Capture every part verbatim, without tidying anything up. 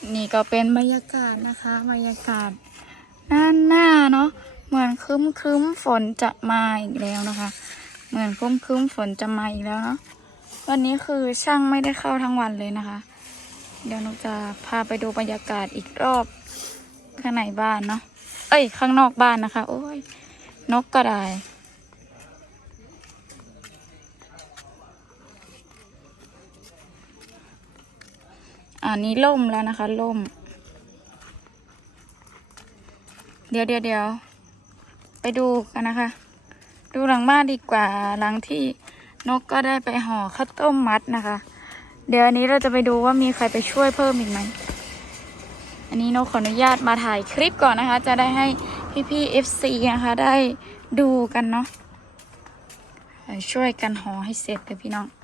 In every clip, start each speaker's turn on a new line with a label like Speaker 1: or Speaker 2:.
Speaker 1: นี่ก็เป็นบรรยากาศนะคะบรรยากาศด้านหน้าเนาะเหมือนครึ้มครึ้มฝนจะมาอีกแล้วนะคะเหมือนครึ้มครึ้มฝนจะมาอีกแล้วเนาะวันนี้คือช่างไม่ได้เข้าทั้งวันเลยนะคะเดี๋ยวนกจะพาไปดูบรรยากาศอีกรอบข้างในบ้านเนาะเอ้ยข้างนอกบ้านนะคะโอ้ยนกก็ได้อันนี้ล่มแล้วนะคะล่มเดี๋ยวเดี๋ยวเดี๋ยวไปดูกันนะคะ ดูหลังบ้านดีกว่าหลังที่นกก็ได้ไปห่อข้าวต้มมัดนะคะ เดี๋ยวอันนี้เราจะไปดูว่ามีใครไปช่วยเพิ่มอีกไหมอันนี้นกขออนุญาตมาถ่ายคลิปก่อนนะคะ จะได้ให้พี่ๆ เอฟ ซี นะคะได้ดูกันเนาะช่วยกันห่อให้เสร็จเลยพี่น้อง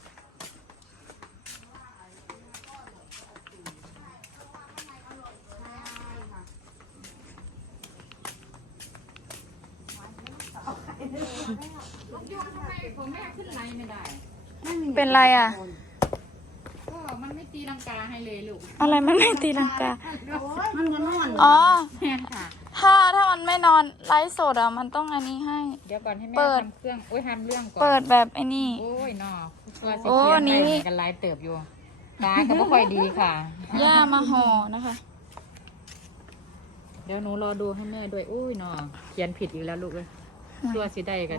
Speaker 1: เป็นไรอ่ะ
Speaker 2: ก็มันไม่ตีลังกาให้เลยลูก
Speaker 1: อะไรมันไม่ตีลังกา
Speaker 2: มันก็นอน
Speaker 1: อ๋อ
Speaker 2: ค่ะ
Speaker 1: ถ้าถ้ามันไม่นอนไลฟ์สดอ่ะมันต้องอันนี้ให้
Speaker 2: เดี๋ยวก่อนให้แม่
Speaker 1: เปิด
Speaker 2: ทำเครื่องโอ้ยทำเรื่องก่อน
Speaker 1: เปิดแบบไอ้นี่
Speaker 2: โอ้ยนอตัวสี
Speaker 1: โอ้
Speaker 2: เขียว
Speaker 1: นี่
Speaker 2: ให้กันไลฟ์เติบอยู่ตาก็ไม่ค่อยดีค่ะ
Speaker 1: ย่ามาห่อนะคะ
Speaker 2: เดี๋ยวหนูรอดูให้แม่ด้วยโอ้ยนอเขียนผิดอีกแล้วลูกเลยตัวสีได้กัน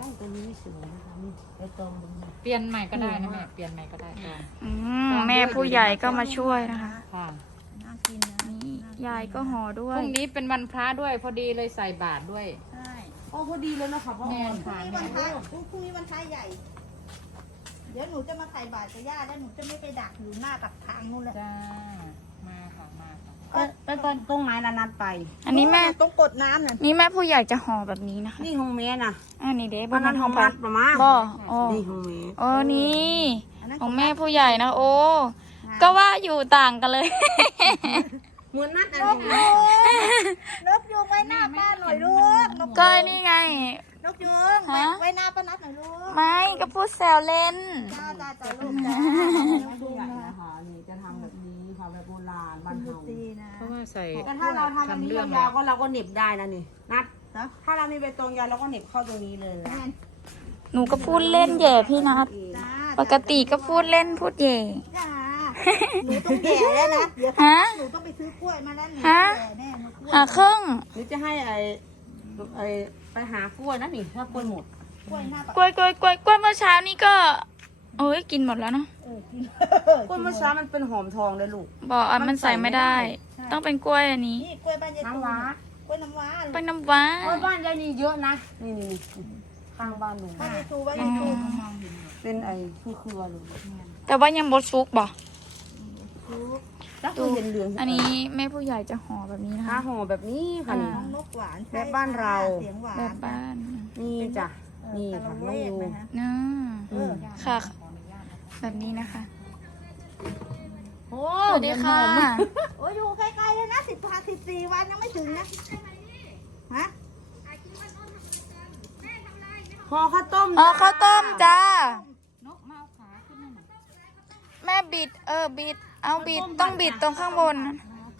Speaker 2: เปลี่ยนใหม่ก็ได้นะแม่เปลี่ยนใหม่ก็ได้ค่ะ
Speaker 1: อืมแม่ผู้ใหญ่ก็มาช่วยนะคะ
Speaker 2: ค่ะ
Speaker 1: นี่ยายก็ห่อด้ว
Speaker 2: พ
Speaker 1: ย
Speaker 2: รุ่งนี้เป็นวันพระด้วยพอดีเลยใส่บาตรด้วย
Speaker 3: ใช่
Speaker 4: โอ้พอดีเลยนะคะพ่อ
Speaker 2: แม่
Speaker 4: ออน
Speaker 3: พรุ่ง
Speaker 2: ค่ะ
Speaker 3: นี้วันพระพรุ่งนี้วันพระใหญ่ เดี๋ยวหนูจะมาใส่บาตรกับย่าแล้วหนูจะไม่ไปดักอยู่หน้าปากทางนู่นเลย
Speaker 2: จ้ามาค่ะมาค่ะ
Speaker 4: ไปไปตอนตรงไหนละนัดไป
Speaker 1: อันนี้แม่
Speaker 3: ต้องกดน้ำน่ะ
Speaker 1: นี่แม่ผู้ใหญ่จะห่อแบบนี้นะคะ
Speaker 4: นี่ของแม่น่ะ
Speaker 1: อันนี้เด้
Speaker 4: อันนั้นของมัดประมาณ
Speaker 1: บ่โอ้
Speaker 4: นี่ของแม่
Speaker 1: โอ้นี่ของแม่ผู้ใหญ่นะโอ้ก็ว่าอยู่ต่างกันเลย
Speaker 4: เหมือนนัดอัน
Speaker 3: น
Speaker 4: ข
Speaker 3: ก
Speaker 4: อง
Speaker 3: ยู
Speaker 4: แม่
Speaker 3: งนกยูงไว้หน้าป้าหน่อยลูกนก
Speaker 1: ก็นี่ไง
Speaker 3: นกยูงไว้ไว้หน้าป้านัดหน่อยลูก
Speaker 1: ไม่ก็พูดแซวเล่น
Speaker 3: จ้าจ้าจ้าลูกจ้า
Speaker 4: ผู้ใหญ่นะคะนี่จะทำแบบนี้ทำแบบโบราณบ้านเฮา
Speaker 3: ดีนะ
Speaker 2: เพราะว่าใส่
Speaker 4: แต่ถ้าเราทำแบบนี้ยาวๆก็เราก็เหน็บได้นะนี่นัด
Speaker 3: นะ
Speaker 4: ถ้าเรามีใบตองยาวเราก็เหน็บเข้าตรงนี้เลยนะ
Speaker 1: หนูก็พูดเล่นแย่พี่นัท
Speaker 3: จ้า
Speaker 1: ปกติก็พูดเล่นพูดแย่
Speaker 3: จ้าหนูต้องแก่แล้วนะเดี๋ยว
Speaker 1: ฮะ
Speaker 3: หนูต้องไปซื้อกล้วยมาแล้วหนู
Speaker 1: ฮะ
Speaker 3: แก่แน่หนูกล้วย
Speaker 1: หาครึ่ง
Speaker 4: หรือจะให้ไอ้ไอ้ไปหากล้วยนะนี่ถ้ากล้วยหมด
Speaker 3: กล้วยหน้าปาก
Speaker 1: กล้วยกล้วยกล้วยกล้วยเมื่อเช้านี้ก็โอ้ยกินหมดแล้วเนาะ
Speaker 3: เออกิน
Speaker 4: กล้วยเมื่อเช้ามันเป็นหอมทองเลยลูก
Speaker 1: บอกอ่ะมันใส่ไม่ได้ ต้องเป็นกล้วยอันนี้
Speaker 3: นี่กล้วยบ้านยายตู
Speaker 4: น้ำว้า
Speaker 3: กล้วยน้ำว้า
Speaker 1: เป็นน้ำว้าก
Speaker 4: ล้วยบ้านยายนี่เยอะนะนี่นี่นี่ข้างบ้านหนู
Speaker 3: บ้านยายตูบ้านยายตู
Speaker 4: เป็นไอ้คือเครือเลย
Speaker 1: แต่ว่ายังบดซุกบ่
Speaker 4: แล้วคือเห็นเหลือง
Speaker 1: อันนี้แม่ผู้ใหญ่จะห่อแบบนี้นะ
Speaker 4: ถ้า
Speaker 1: คะ
Speaker 4: ห่อแบบนี้ค่ะนี่
Speaker 3: น้องนกหวาน
Speaker 4: แบบบ้านเรา
Speaker 3: เสียงหวาน
Speaker 1: แบบบ้าน
Speaker 4: นี่จ้ะนี่
Speaker 3: แต่
Speaker 4: ค่ะ
Speaker 3: เรา
Speaker 4: น้อง
Speaker 3: เว
Speaker 4: ยู
Speaker 3: กนะคะ
Speaker 1: เนาะ
Speaker 4: อืม
Speaker 1: ค่ะ แบบนี้นะคะ
Speaker 4: โอ้
Speaker 1: สวัสดีค่ะ
Speaker 3: โอ้ยอยู่ใกล้ๆเลยนะสิบสิบสี่วันยังไม่ถึงนะฮะ
Speaker 4: ห่อข้าวต้ม
Speaker 1: อ๋อข้าวต้มจ้าน
Speaker 2: กมาเอาขาขึ้นนั่นน่ะ
Speaker 1: แม่บิดเออบิดเอาบิดต้องบิดตรงข้างบนนะ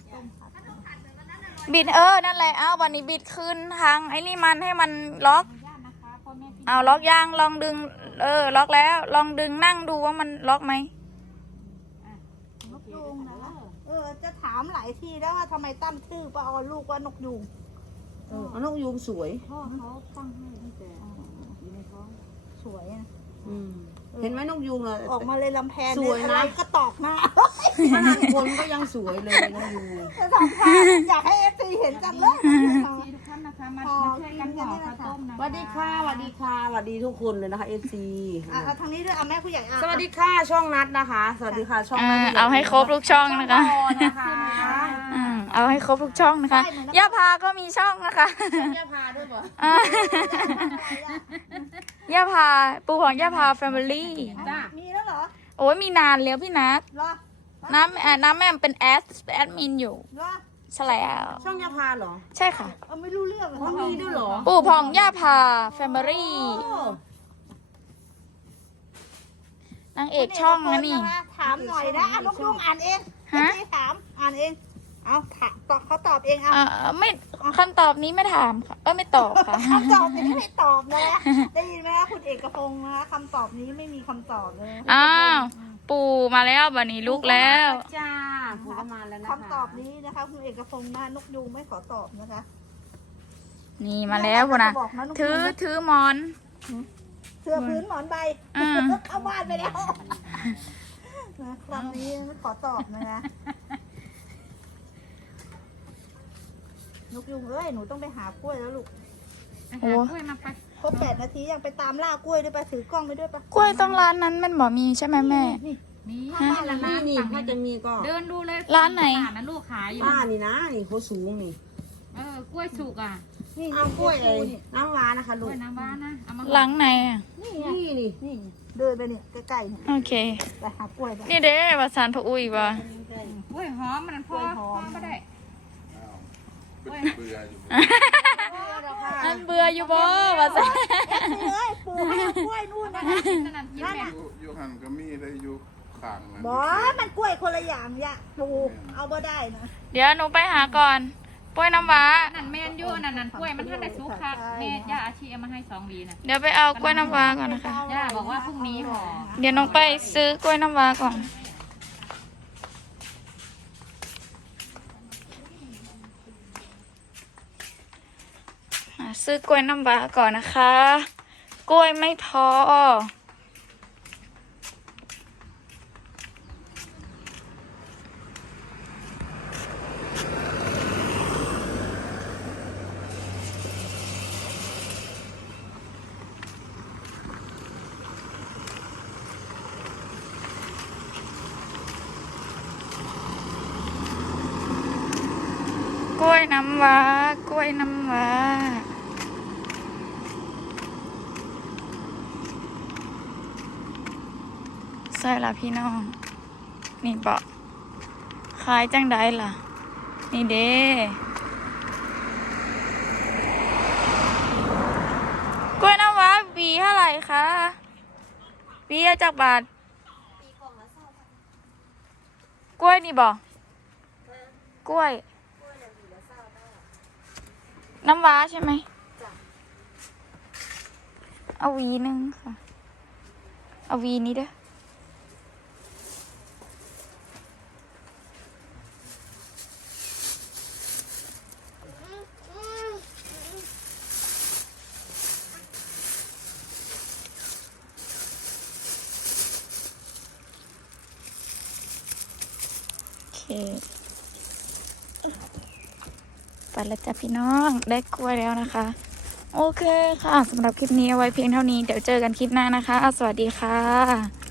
Speaker 1: บิดเออนั่นแหละเอาวันนี้บิดขึ้นทางไอ้นี่มันให้มันล็อก
Speaker 2: ญาตินะคะพ่อแม่พี่
Speaker 1: เอาล็อกยางลองดึง เออ ล็อกแล้ว ลองดึงนั่งดูว่ามันล็อกไหม
Speaker 3: นกยูงนะเออจะถามหลายทีแล้วว่าทำไมตั้งชื่อป้าออนลูกว่านกยูง
Speaker 4: เออเอานกยูงสวย
Speaker 2: พ่อเขาตั้งให้ตั้งแต่อยู่ในท้อง
Speaker 3: สวยนะ
Speaker 4: อืมเห็นไหมนกยูงเลย
Speaker 3: ออกมาเลยลำแพน
Speaker 4: สวยนะ
Speaker 3: อะไรก็ตอกหน้า
Speaker 4: ขนาดคนก็ยังสวยเลยนกยูง
Speaker 3: จะทำท่าอยากให้เอฟซีเห็นจังเลย
Speaker 2: ที่ทุกท่านนะคะมา
Speaker 3: พอ
Speaker 2: มาช่วยกันห่อข้าวต้มนะ
Speaker 4: สวัสดีค่ะสวัสดีค่ะสวัสดีทุกคนเลยนะคะเอฟซี
Speaker 3: อ่ะเอาทางนี้ด้วยเอาแม่ผู้ใหญ่อ่ะ
Speaker 4: สวัสดีค่ะช่องนัดนะคะ สวัสดีค่ะช่อง
Speaker 1: อ่า
Speaker 4: แม่ผู้ญ่
Speaker 1: เอาให้ครบทุกช่องนะคะ
Speaker 4: ช่องนะคะ
Speaker 1: อืมเอาให้ครบทุกช่องนะคะ ย่าพาก็มีช่องนะคะ
Speaker 4: ช่องย่าพาด้วยบ่
Speaker 1: อ่าย่าพา ปูของย่าพาแฟมิลี่
Speaker 4: จ้า
Speaker 3: มีแล้วเหรอ
Speaker 1: โอ้ยมีนานแล้วพี่นัท
Speaker 3: เหรอ
Speaker 1: น้ำเอ่อน้ำแม่มเป็นแอดเป็นแอดมินอยู่
Speaker 3: เหรอ
Speaker 1: ใช่แล้ว
Speaker 4: ช่องย่าพาเหรอ
Speaker 1: ใช่ค่ะ
Speaker 3: เออไม่รู้เรื่อง
Speaker 4: เขามีด้วยเหรอ
Speaker 1: ปู่ผ่องย่าพาแฟมิลี่
Speaker 4: โอ้
Speaker 1: นางเอกช่องนะนี่
Speaker 3: ถามหน่อยนะอ่ะนกยุงอ่านเอง
Speaker 1: ฮะ
Speaker 3: ไม่ถามอ่านเองเอาถามตอบเขาตอบเองเอา
Speaker 1: อ่าไม่คำตอบนี้ไม่ถามค่ะเออไม่ตอบค่ะ
Speaker 3: คำตอบนี้ไม่ตอบนะ ได้ยินไหมคะคุณเอกพงศ์นะคะคำตอบนี้ไม่มีคำตอบเลย
Speaker 1: อ้าวปู่มาแล้วบันนี้ลูกแล้ว
Speaker 4: จ้าผูกประมาณแล้วนะคะ
Speaker 3: คำตอบนี้นะคะคุณเอกพงศ์นะนกยูงไม่ขอตอบนะคะ
Speaker 1: นี่มาแล้วพุ่นนะ
Speaker 3: บอกนะนกยูง
Speaker 1: ถือถือหมอน
Speaker 3: เสื้อพื้นหมอนใบ
Speaker 1: อืม
Speaker 3: เอาบ้านไปแล้วนะคำนี้ไม่ขอตอบนะคะนกยูงเอ้ยหนูต้องไปหากล้วยแล้วลูก
Speaker 2: โอ้ยมาไป
Speaker 3: ครบแปดนาทียังไปตามล่ากล้วยด้วยปะถือกล้องไปด้วยปะ
Speaker 1: กล้วยต้องร้านนั้นมันบอกมีใช่ไหมแม่
Speaker 3: นี่
Speaker 2: นี่
Speaker 3: ข้างบ้านละ
Speaker 4: นี่
Speaker 3: ร้าน
Speaker 4: นี่ถ้าจะมีก็
Speaker 2: เดินดูเลย
Speaker 1: ร้านไหน
Speaker 2: ตลดนะลูกขายอยู่
Speaker 4: ป้านี่นะนี่เขาสูงนี่
Speaker 2: เออกล้วยสุกอ่ะ
Speaker 3: นี่
Speaker 4: เอากล้วย
Speaker 3: นี่
Speaker 4: เลย
Speaker 3: นี่
Speaker 4: น้ำว้านะคะ
Speaker 2: ก
Speaker 4: ลู
Speaker 2: ล้
Speaker 4: ก
Speaker 2: วยน้ำว้านะเอามา
Speaker 1: หลังไหนอ่ะ
Speaker 3: นี่ไง
Speaker 4: นี่นี่
Speaker 3: นี่เดินไปเนี่ยใกล้ๆเนี่ย
Speaker 1: โอเค
Speaker 3: ไปหากล้วยไป
Speaker 1: นี่เด้ภาษาพระอุ้ยบ่
Speaker 3: ใกล้
Speaker 2: กล้วยหอมมันพอก
Speaker 3: ล้วยหอม
Speaker 2: ไม่ได้
Speaker 5: เป็นเบื่ออยู่
Speaker 1: อันเบื่ออยู่บ่ภาษา
Speaker 3: ๆเลยปลูกให้เอากล้วยนู่นนะคะ
Speaker 2: นั่นนั่นกิน
Speaker 3: นั่น
Speaker 2: แม่
Speaker 3: น่ะ
Speaker 5: อยู่อยู่หันก็มีได้อยู่ข้างนั้น
Speaker 3: บอมันกล้วยคนละอย่างอย่าปลูกเอาบ่ได้นะ
Speaker 1: เดี๋ยวหนูไปหาก่อนกล้วยน้ำว้า
Speaker 2: นั่นแมนอยู่นั่นนั่นกล้วยมันท่านได้สุกค่ะแม่ย่าอาชีเอามาให้สองหวีน่ะ
Speaker 1: เดี๋ยวไปเอากล้วยน้ำว้าก่อนนะคะ
Speaker 2: ย่าบอกว่าพรุ่งนี้ห่อ
Speaker 1: เดี๋ยวน้องไปซื้อกล้วยน้ำว้าก่อน หาซื้อกล้วยน้ำว้าก่อนนะคะ กล้วยไม่พอ กล้วยน้ำว้ากล้วยน้ำว้า ใส่ละพี่น้อง นี่บอกขายจังได้ล่ะ นี่เด้กล้วยน้ำว้าหวีเท่าไหร่คะหวีละจากบาทกล้วยนี่บอกกล้วย น้ำว้าใช่ไหมเอาหวีหนึ่งค่ะ เอาหวีนี้เด้อ โอเค ไปแล้วจ้ะพี่น้องได้กล้วยแล้วนะคะ โอเคค่ะสำหรับคลิปนี้เอาไว้เพียงเท่านี้เดี๋ยวเจอกันคลิปหน้านะคะ สวัสดีค่ะ